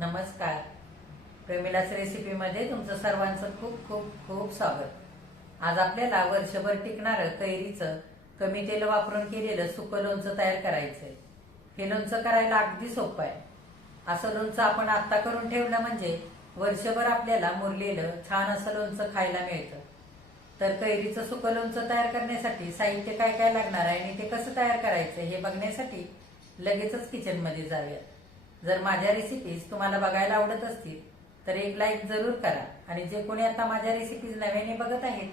नमस्कार. प्रेमिलाच रेसिपीमध्ये तुमचं सर्वांचं खूप खूप खूप स्वागत. आज आपल्याला वर्षभर टिकणारं कैरीचं कमी तेल वापरून केलेलं सुकं लोणचं तयार करायचंय. हे लोणचं करायला अगदी सोपं आहे. असं लोणचं आपण आत्ता करून ठेवलं म्हणजे वर्षभर आपल्याला मुरलेलं छान असं लोणचं खायला मिळतं. तर कैरीचं सुकं लोणचं तयार करण्यासाठी साहित्य काय काय लागणार आहे आणि ते कसं तयार करायचं हे बघण्यासाठी लगेचच किचनमध्ये जाऊयात. जर माझ्या रेसिपीज तुम्हाला बघायला आवडत असतील तर एक लाईक जरूर करा. आणि जे कोणी आता माझ्या रेसिपीज नव्याने बघत आहेत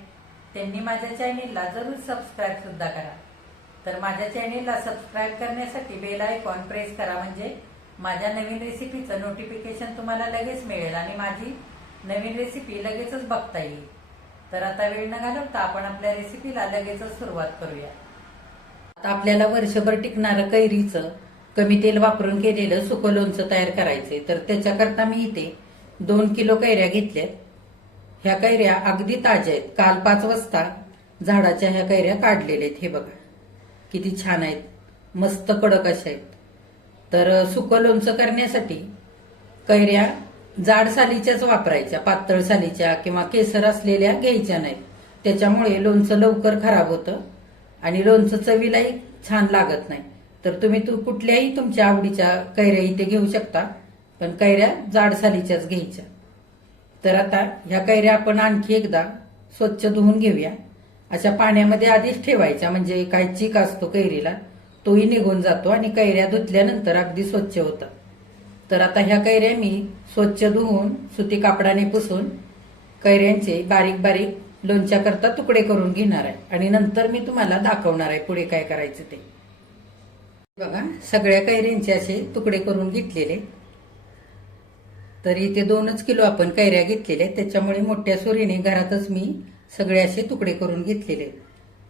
त्यांनी माझ्या चॅनेलला जरूर सबस्क्राईब सुद्धा करा. तर माझ्या चॅनेलला सबस्क्राईब करण्यासाठी बेल आयकॉन प्रेस करा म्हणजे माझ्या नवीन रेसिपीचं नोटिफिकेशन तुम्हाला लगेच मिळेल आणि माझी नवीन रेसिपी लगेचच बघता येईल. तर आता वेळ न घालवता आपण आपल्या रेसिपीला लगेचच सुरुवात करूया. आता आपल्याला वर्षभर टिकणारं कैरीचं कमी तेल वापरून केलेलं सुकं लोणचं तयार करायचंय. तर त्याच्याकरता मी इथे दोन किलो कैऱ्या घेतल्यात. ह्या कैऱ्या अगदी ताज्या आहेत. काल पाच वाजता झाडाच्या ह्या कैऱ्या काढलेल्या आहेत. हे बघा किती छान आहेत. मस्त कडक अशा आहेत. तर सुकं लोणचं करण्यासाठी कैऱ्या जाड सालीच्याच वापरायच्या पातळ सालीच्या किंवा केसर असलेल्या घ्यायच्या नाहीत. त्याच्यामुळे लोणचं लवकर खराब होतं आणि लोणचं चवीलाही छान लागत नाही. तर तुम्ही तू कुठल्याही तुमच्या आवडीच्या कैऱ्या इथे घेऊ शकता पण कैऱ्या जाड सालीच्याच घ्यायच्या. तर आता ह्या कैऱ्या आपण आणखी एकदा स्वच्छ धुवून घेऊया. अशा पाण्यामध्ये आधीच ठेवायच्या म्हणजे काय चीक असतो कैरीला तोही निघून जातो आणि कैऱ्या धुतल्यानंतर अगदी स्वच्छ होतात. तर आता ह्या कैऱ्या मी स्वच्छ धुवून सुती कापडाने पुसून कैऱ्यांचे बारीक बारीक लोणच्याकरता तुकडे करून घेणार आहे. आणि नंतर मी तुम्हाला दाखवणार आहे पुढे काय करायचं ते. बघा सगळ्या कैऱ्यांचे असे तुकडे करून घेतलेले. तर इथे दोनच किलो आपण कैऱ्या घेतलेल्या त्याच्यामुळे मोठ्या सुरीने घरातच मी सगळे असे तुकडे करून घेतलेले.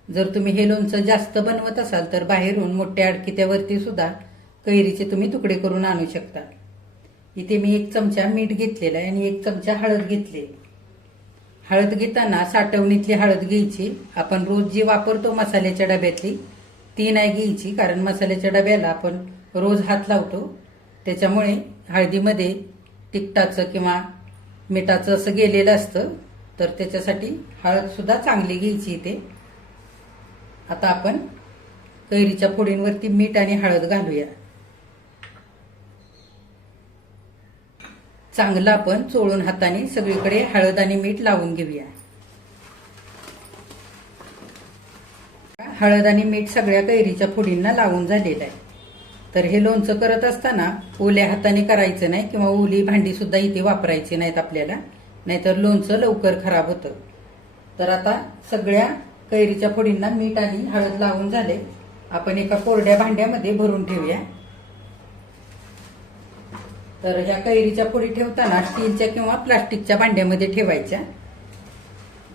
जर तुम्ही हे लोणचं जास्त बनवत असाल तर बाहेरून मोठ्या अडकित्यावरती सुद्धा कैरीचे तुम्ही तुकडे करून आणू शकता. इथे मी एक चमचा मीठ घेतलेला आहे आणि एक चमचा हळद घेतली हळद घेताना साठवणीतली हळद घ्यायची. आपण रोज जी वापरतो मसाल्याच्या डब्यातली ती नाही घ्यायची कारण मसाल्याच्या डब्याला आपण रोज हात लावतो. त्याच्यामुळे हळदीमध्ये तिखटाचं किंवा मिठाचं असं गेलेलं असतं तर त्याच्यासाठी हळदसुद्धा चांगली घ्यायची इथे. आता आपण कैरीच्या फोडींवरती मीठ आणि हळद घालूया. चांगलं आपण चोळून हाताने सगळीकडे हळद आणि मीठ लावून घेऊया. हळद आणि मीठ सगळ्या कैरीच्या फोडींना लावून झालेलं आहे. तर हे लोणचं करत असताना ओल्या हाताने करायचं नाही किंवा ओली भांडी सुद्धा इथे वापरायची नाहीत आपल्याला. नाहीतर लोणचं लवकर खराब होतं. तर आता सगळ्या कैरीच्या फोडींना मीठ आणि हळद लावून झाले. आपण एका कोरड्या भांड्यामध्ये भरून ठेवूया. तर ह्या कैरीच्या फोडी ठेवताना स्टीलच्या किंवा प्लास्टिकच्या भांड्यामध्ये ठेवायच्या.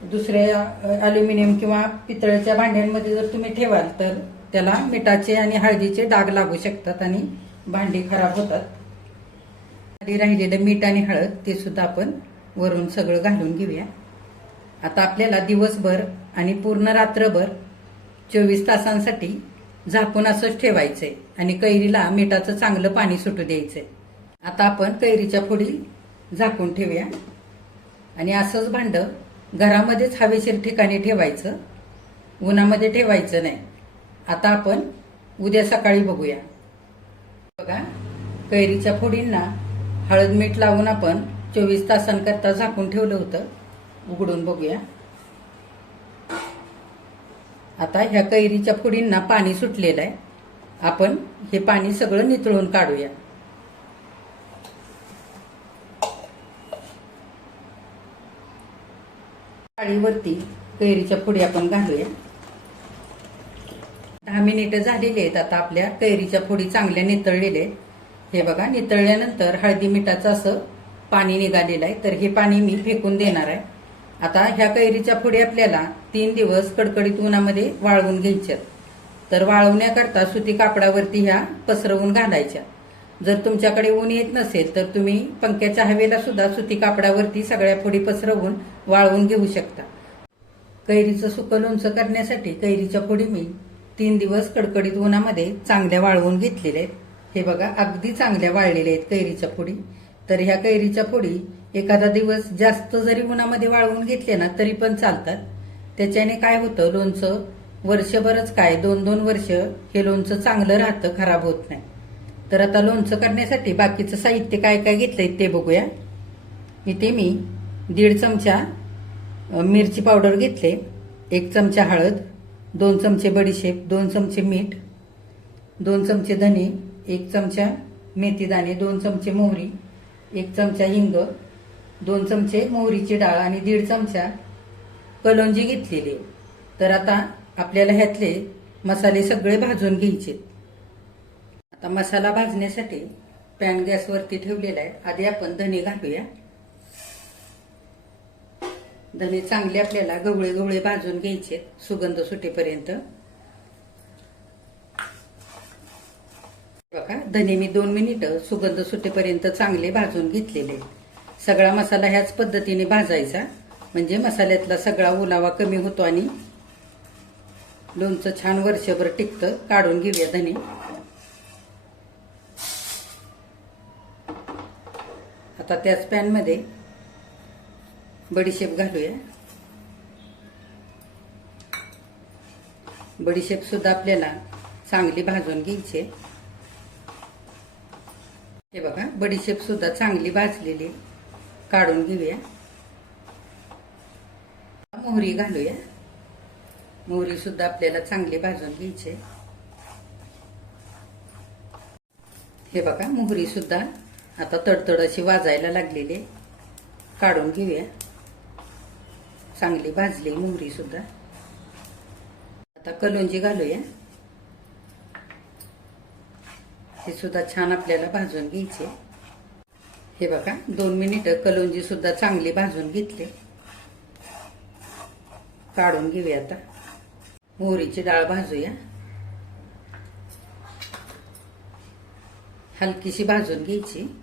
दुसऱ्या अल्युमिनियम किंवा पितळेच्या भांड्यांमध्ये जर तुम्ही ठेवाल तर त्याला मिठाचे आणि हळदीचे डाग लागू शकतात आणि भांडी खराब होतात. आधी राहिलेलं मीठ आणि हळद ते सुद्धा आपण वरून सगळं घालून घेऊया. आता आपल्याला दिवसभर आणि पूर्ण रात्रभर चोवीस तासांसाठी झाकून असंच ठेवायचंय आणि कैरीला मिठाचं चांगलं पाणी सुटू द्यायचंय. आता आपण कैरीच्या फोडी झाकून ठेवूया. आणि असंच भांडं घरामध्येच हवेशीर ठिकाणी ठेवायचं उन्हामध्ये ठेवायचं नाही. आता आपण उद्या सकाळी बघूया. बघा कैरीच्या फोडींना हळद मीठ लावून आपण चोवीस तासांकरता झाकून ठेवलं होतं. उघडून बघूया. आता ह्या कैरीच्या फोडींना पाणी सुटलेलं आहे. आपण हे पाणी सगळं नितळून काढूया. थाळीवरती कैरीच्या पुढे आपण घालूया. दहा मिनिटं झालेली आहेत आता आपल्या कैरीच्या फोडी चांगल्या नितळलेल्या आहेत. हे बघा नितळल्यानंतर हळदी मिठाचं असं पाणी निघालेलं आहे. तर हे पाणी मी फेकून देणार आहे. आता ह्या कैरीच्या फोडी आपल्याला तीन दिवस कडकडीत उन्हामध्ये वाळवून घ्यायच्यात. तर वाळवण्याकरता सुती कापडावरती ह्या पसरवून घालायच्या. जर तुमच्याकडे ऊन येत नसेल तर तुम्ही पंख्याच्या हवेला सुद्धा सुती कापडावरती सगळ्या फोडी पसरवून वाळवून घेऊ शकता. कैरीचं सुकं लोणचं करण्यासाठी कैरीच्या फोडी मी तीन दिवस कडकडीत उन्हामध्ये चांगल्या वाळवून घेतलेल्या आहेत. हे बघा अगदी चांगल्या वाळलेल्या आहेत कैरीच्या फोडी. तर ह्या कैरीच्या फोडी एखादा दिवस जास्त जरी उन्हामध्ये वाळवून घेतले ना तरी पण चालतात. त्याच्याने काय होतं लोणचं वर्षभरच काय दोन दोन वर्ष हे लोणचं चांगलं राहतं खराब होत नाही. तर आता लोणचं करण्यासाठी बाकीचं साहित्य काय काय घेतलंय ते बघूया. इथे मी दीड चमचा मिरची पावडर घेतले. एक चमचा हळद दोन चमचे बडीशेप दोन चमचे मीठ दोन चमचे धने एक चमचा मेथीदाणे दोन चमचे मोहरी एक चमचा हिंग दोन चमचे मोहरीची डाळ आणि दीड चमचा कलोंजी घेतलेली. तर आता आपल्याला ह्यातले मसाले सगळे भाजून घ्यायचे आता मसाला भाजण्यासाठी पॅन गॅसवरती ठेवलेला आहे. आधी आपण धने घालूया. धने चांगले आपल्याला गवळे गवळे भाजून घ्यायचे सुगंध सुटेपर्यंत. बघा धने मी दोन मिनिटं सुगंध सुटेपर्यंत चांगले भाजून घेतलेले सगळा मसाला ह्याच पद्धतीने भाजायचा. म्हणजे मसाल्यातला सगळा ओलावा कमी होतो आणि लोणचं छान वर्षभर टिकतं. काढून घेऊया धने आता त्याच पॅनमध्ये बडीशेप घालूया बडीशेप सुद्धा आपल्याला चांगली भाजून घ्यायची आहे. हे बघा बडीशेप सुद्धा चांगली भाजलेली काढून घेऊया मोहरी घालूया मोहरी सुद्धा आपल्याला चांगली भाजून घ्यायची आहे. हे बघा मोहरी सुद्धा आता तडतड अशी वाजायला लागलेली काढून घेऊया. चांगली भाजली मोहरी सुद्धा. आता कलोंजी घालूया. हे सुद्धा छान आपल्याला भाजून घ्यायचे. हे बघा दोन मिनिटं कलुंजी सुद्धा चांगली भाजून घेतली. काढून घेऊया आता. मोहरीची डाळ भाजूया. हलकीशी भाजून घ्यायची.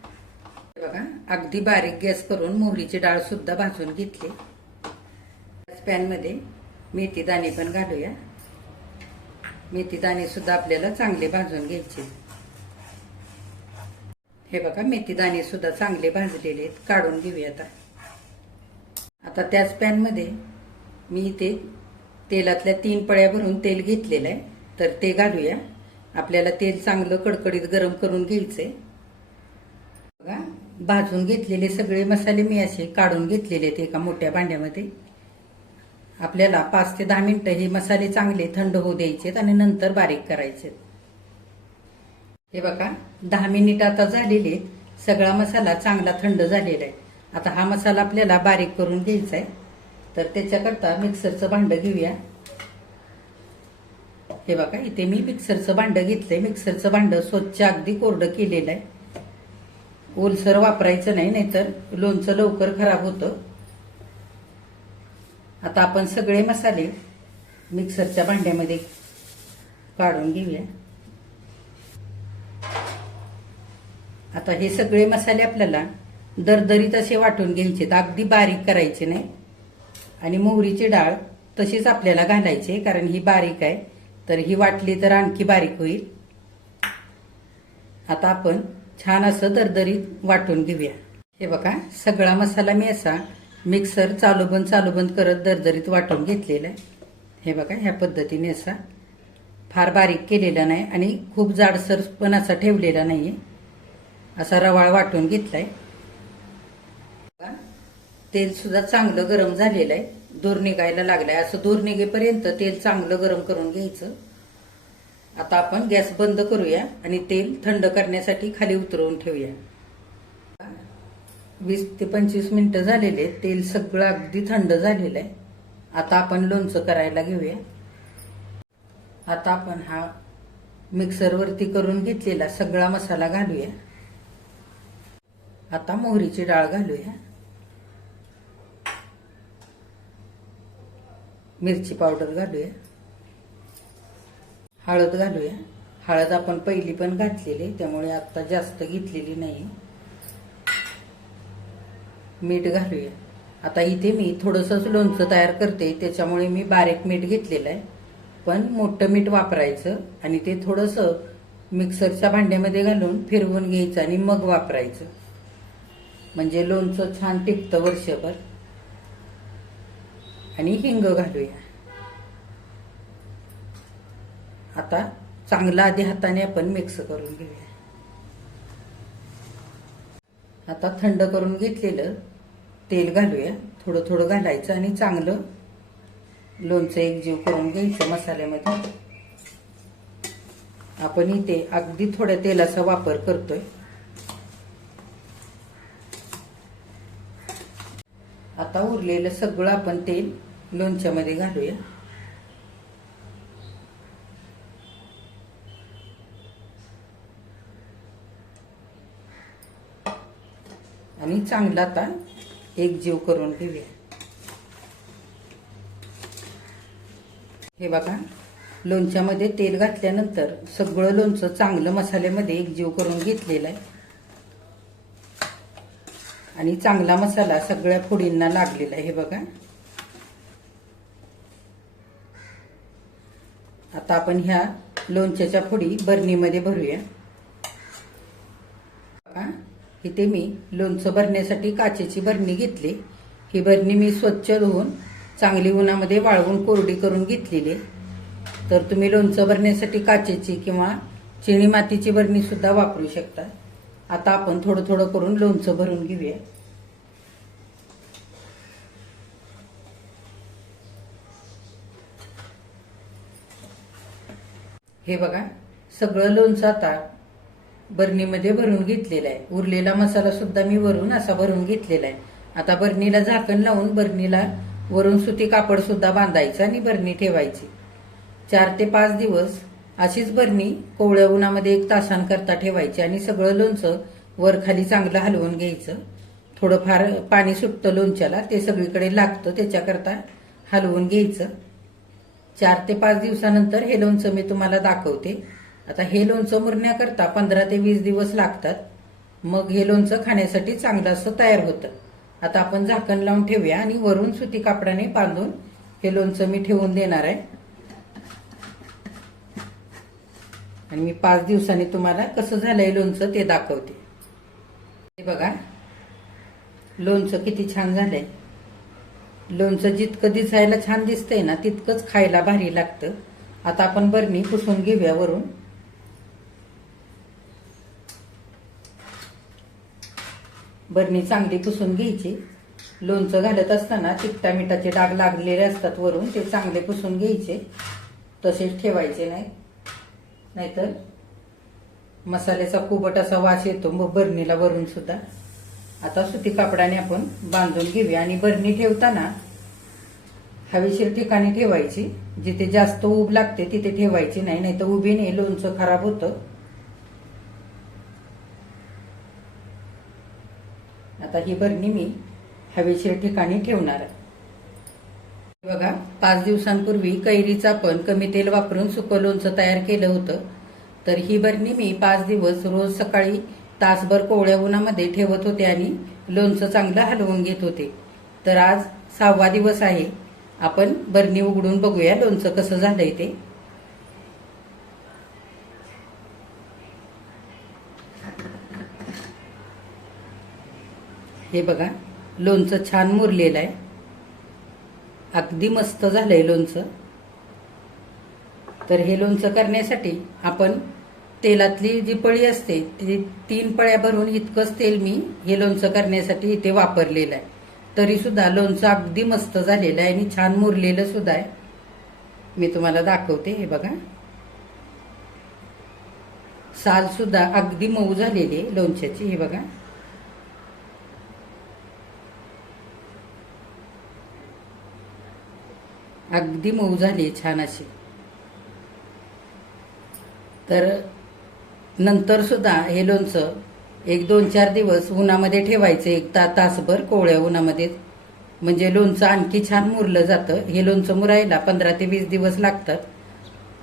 बघा. अगदी बारीक गॅस करून मोहरीची डाळ सुद्धा भाजून घेतली. पॅनमध्ये मेथी दाणे पण घालूया. मेथी दाणे सुद्धा आपल्याला चांगले भाजून घ्यायचे. हे बघा मेथी दाणे सुद्धा चांगले भाजलेले आहेत. काढून घेऊया आता. आता त्याच पॅनमध्ये मी इथे तेलातल्या तीन पळ्या भरून तेल घेतलेलं आहे. तर ते घालूया. आपल्याला तेल चांगलं कडकडीत गरम करून घ्यायचंय. बघा. भाजून घेतलेले सगळे मसाले मी असे काढून घेतलेले आहेत एका मोठ्या भांड्यामध्ये. आपल्याला पाच ते दहा मिनिटं हे मसाले चांगले थंड होऊ द्यायचेत आणि नंतर बारीक करायचे हे बघा दहा मिनिट आता झालेले आहेत. सगळा मसाला चांगला थंड झालेला आहे. आता हा मसाला आपल्याला बारीक करून घ्यायचा आहे. तर त्याच्याकरता मिक्सरचं भांडं घेऊया. हे बघा इथे मी मिक्सरचं भांडं घेतलंय. मिक्सरचं भांडं स्वच्छ अगदी कोरडं केलेलं आहे. ओलसर वापरायचं नाही नाहीतर लोणचं लवकर खराब होतं. आता आपण सगळे मसाले मिक्सरच्या भांड्यामध्ये काढून घेऊया. आता हे सगळे मसाले आपल्याला दरदरीत असे वाटून घ्यायचे अगदी बारीक करायचे नाही. आणि मोहरीची डाळ तशीच आपल्याला घालायची कारण ही बारीक आहे. तर ही वाटली तर आणखी बारीक होईल. आता आपण छान असं दरदरीत वाटून घेऊया. हे बघा सगळा मसाला मी असा मिक्सर चालू बंद चालू बंद करत दरदरीत वाटून घेतलेला आहे. हे बघा ह्या पद्धतीने असा फार बारीक केलेला नाही आणि खूप जाडसर पण असा ठेवलेला नाही असा रवाळ वाटून घेतलाय. तेल सुद्धा चांगलं गरम झालेलं आहे. दूर निघायला लागलाय. असं दूर निघेपर्यंत तेल चांगलं गरम करून घ्यायचं. आता आपण गॅस बंद करूया आणि तेल थंड करण्यासाठी खाली उतरवून ठेवूया. वीस ते पंचवीस मिनिटं झालेले आहेत. तेल सगळं अगदी थंड झालेलं आहे. आता आपण लोणचं करायला घेऊया. आता आपण हा मिक्सरवरती करून घेतलेला सगळा मसाला घालूया. आता मोहरीची डाळ घालूया. मिरची पावडर घालूया. हळद घालूया. हळद आपण पहिली पण घातलेली आहे, त्यामुळे आता जास्त घेतलेली नाही. मीठ घालूया. आता इथे मी थोडंसंच लोणचं तयार करते त्याच्यामुळे मी बारीक मीठ घेतलेलं आहे. पण मोठं मीठ वापरायचं आणि ते थोडंसं मिक्सरच्या भांड्यामध्ये घालून फिरवून घ्यायचं आणि मग वापरायचं. म्हणजे लोणचं छान टिकतं वर्षभर. आणि हिंग घालूया. आता चांगला आधी हाताने आपण मिक्स करून घेऊया. आता थंड करून घेतलेलं तेल घालूया. थोडं थोडं घालायचं आणि चांगलं लोणचं एक जीव करून घ्यायचं मसाल्यामध्ये. आपण इथे अगदी थोड्या तेलाचा वापर करतोय. आता उरलेलं सगळं आपण तेल लोणच्यामध्ये घालूया. आणि चांगला आता एक जीव करून घेऊया हे बघा लोणच्यामध्ये तेल घातल्यानंतर सगळं लोणचं चांगलं मसाल्यामध्ये एक जीव करून घेतलेलं आहे. आणि चांगला मसाला सगळ्या फोडींना लागलेला आहे हे बघा. आता आपण ह्या लोणच्याच्या फोडी बरणीमध्ये भरूया. इथे मी लोणचं भरण्यासाठी काचेची भरणी घेतली. ही भरणी मी स्वच्छ धुवून चांगली उन्हामध्ये वाळवून कोरडी करून घेतलेली. तर तुम्ही लोणचं भरण्यासाठी काचेची किंवा चिणी मातीची बरणी सुद्धा वापरू शकता. आता आपण थोडं थोडं करून लोणचं भरून घेऊया. हे बघा सगळं लोणचं आता बरणीमध्ये भरून घेतलेला आहे. उरलेला मसाला सुद्धा मी वरून असा भरून घेतलेला आहे. आता बरणीला झाकण लावून बरणीला वरून सुती कापड सुद्धा बांधायचं आणि बरणी ठेवायची. चार ते पाच दिवस अशीच बरणी कोवळ्या उन्हामध्ये एक तासांकरता ठेवायची आणि सगळं लोणचं वर खाली चांगलं हलवून घ्यायचं. थोडंफार पाणी सुटतं लोणच्याला ते सगळीकडे लागतं त्याच्याकरता हलवून घ्यायचं. चार ते पाच दिवसानंतर हे लोणचं मी तुम्हाला दाखवते. आता हे लोणचं मुरण्याकरता पंधरा ते वीस दिवस लागतात. मग हे लोणचं खाण्यासाठी चांगलं असं तयार होतं. आता आपण झाकण लावून ठेवूया आणि वरून सुती कापडाने बांधून हे लोणचं मी ठेवून देणार आहे. आणि मी पाच दिवसांनी तुम्हाला कसं झालंय लोणचं ते दाखवते. हे बघा लोणचं किती छान झालंय. लोणचं जितकं दिसायला छान दिसतंय ना तितकंच खायला भारी लागतं. आता आपण बरणी पुसून घेऊया वरून. बरणी चांगली पुसून घ्यायची. लोणचं घालत असताना तिखटा मिठाचे डाग लागलेले असतात वरून ते चांगले पुसून घ्यायचे. तसेच ठेवायचे नाही. नाहीतर मसाल्याचा कुबट असा वास येतो मग बरणीला वरून सुद्धा. आता सुती कापडाने आपण बांधून घेऊया आणि बरणी ठेवताना हवेशीर ठिकाणी ठेवायची. जिथे जास्त ऊब लागते तिथे ठेवायची नाही नाहीतर उभीने लोणचं खराब होतं. आता ही बरणी मी हवेशीर ठिकाणी ठेवणार. आहे. बघा पाच दिवसांपूर्वी कैरीचं आपण कमी तेल वापरून सुकं लोणचं तयार केलं होतं. तर ही बरणी मी पाच दिवस रोज सकाळी तासभर कोवळ्या उन्हामध्ये ठेवत होते आणि लोणचं चांगलं हलवून घेत होते. तर आज सहावा दिवस आहे. आपण बरणी उघडून बघूया लोणचं कसं झालंय ते. हे बघा लोणचं छान मुरलेलं आहे. अगदी मस्त झालंय लोणचं. तर हे लोणचं करण्यासाठी आपण तेलातली जी पळी असते ती तीन पळ्या भरून इतकंच तेल मी हे लोणचं करण्यासाठी इथे वापरलेलं आहे. तरी सुद्धा लोणचं अगदी मस्त झालेलं आहे आणि छान मुरलेलं सुद्धा आहे. मी तुम्हाला दाखवते हे बघा. साल सुद्धा अगदी मऊ झालेली आहे लोणच्याची हे बघा. अगदी मऊ झाली छान अशी. तर नंतर सुद्धा हे लोणचं एक दोन चार दिवस उन्हामध्ये ठेवायचं एक ता तासभर कोवळ्या उन्हामध्ये. म्हणजे लोणचं आणखी छान मुरलं जातं. हे लोणचं मुरायला पंधरा ते वीस दिवस लागतात.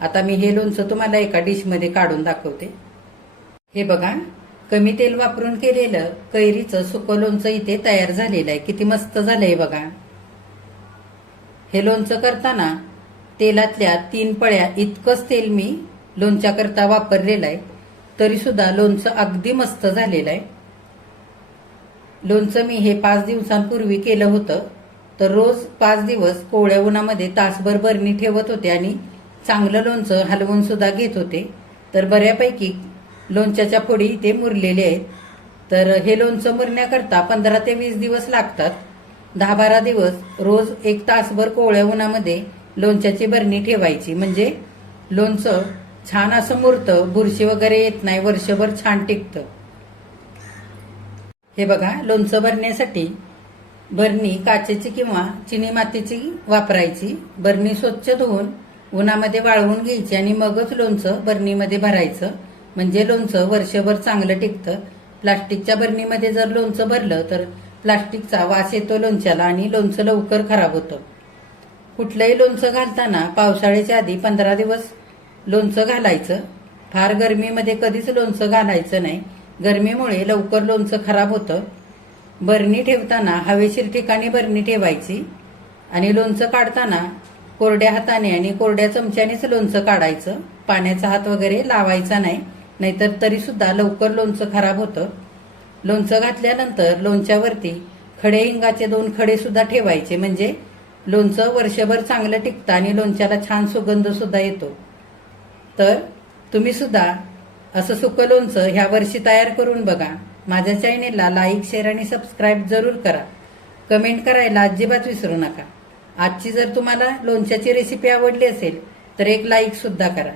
आता मी हे लोणचं तुम्हाला एका डिशमध्ये काढून दाखवते. हे बघा कमी तेल वापरून केलेलं कैरीचं सुकं लोणचं इथे तयार झालेलं आहे. किती मस्त झालंय बघा. हे लोणचं करताना तेलातल्या तीन पळ्या इतकंच तेल मी लोणच्याकरता वापरलेलं आहे. तरीसुद्धा लोणचं अगदी मस्त झालेलं आहे. लोणचं मी हे पाच दिवसांपूर्वी केलं होतं. तर रोज पाच दिवस कोवळ्या उन्हामध्ये तासभर बरणी ठेवत होते आणि चांगलं लोणचं हलवून सुद्धा घेत होते. तर बऱ्यापैकी लोणच्याच्या फोडी इथे मुरलेले आहेत. तर हे लोणचं मुरण्याकरता पंधरा ते वीस दिवस लागतात. दहा बारा दिवस रोज एक तासभर कोवळ्या उन्हामध्ये लोणच्याची बरणी ठेवायची. म्हणजे लोणचं छान असं मुरतं बुरशी वगैरे येत नाही वर्षभर छान टिकतं. हे बघा लोणचं भरण्यासाठी बरणी काचेची किंवा चिनी मातीची वापरायची. बरणी स्वच्छ धुवून उन्हामध्ये वाळवून घ्यायची आणि मगच लोणचं बरणीमध्ये भरायचं. म्हणजे लोणचं वर्षभर चांगलं टिकतं. प्लास्टिकच्या बरणीमध्ये जर लोणचं भरलं तर प्लास्टिकचा वास येतो लोणच्याला आणि लोणचं लवकर खराब होतं. कुठलंही लोणचं घालताना पावसाळ्याच्या आधी पंधरा दिवस लोणचं घालायचं. फार गरमीमध्ये कधीच लोणचं घालायचं नाही. गरमीमुळे लवकर लोणचं खराब होतं. बरणी ठेवताना हवेशीर ठिकाणी बरणी ठेवायची आणि लोणचं काढताना कोरड्या हाताने आणि कोरड्या चमच्यानेच लोणचं काढायचं. पाण्याचा हात वगैरे लावायचा नाही नाहीतर तरीसुद्धा लवकर लोणचं खराब होतं. लोणचं घातल्यानंतर लोणच्यावरती खडे हिंगाचे दोन खडे सुद्धा ठेवायचे. म्हणजे लोणचं वर्षभर चांगलं टिकतं आणि लोणच्याला छान सुगंध सुद्धा येतो. तर तुम्ही सुद्धा असं सुकं लोणचं ह्या वर्षी तयार करून बघा. माझ्या चॅनेलला लाईक शेअर आणि सबस्क्राईब जरूर करा. कमेंट करायला अजिबात विसरू नका. आजची जर तुम्हाला लोणच्याची रेसिपी आवडली असेल तर एक लाईक सुद्धा करा.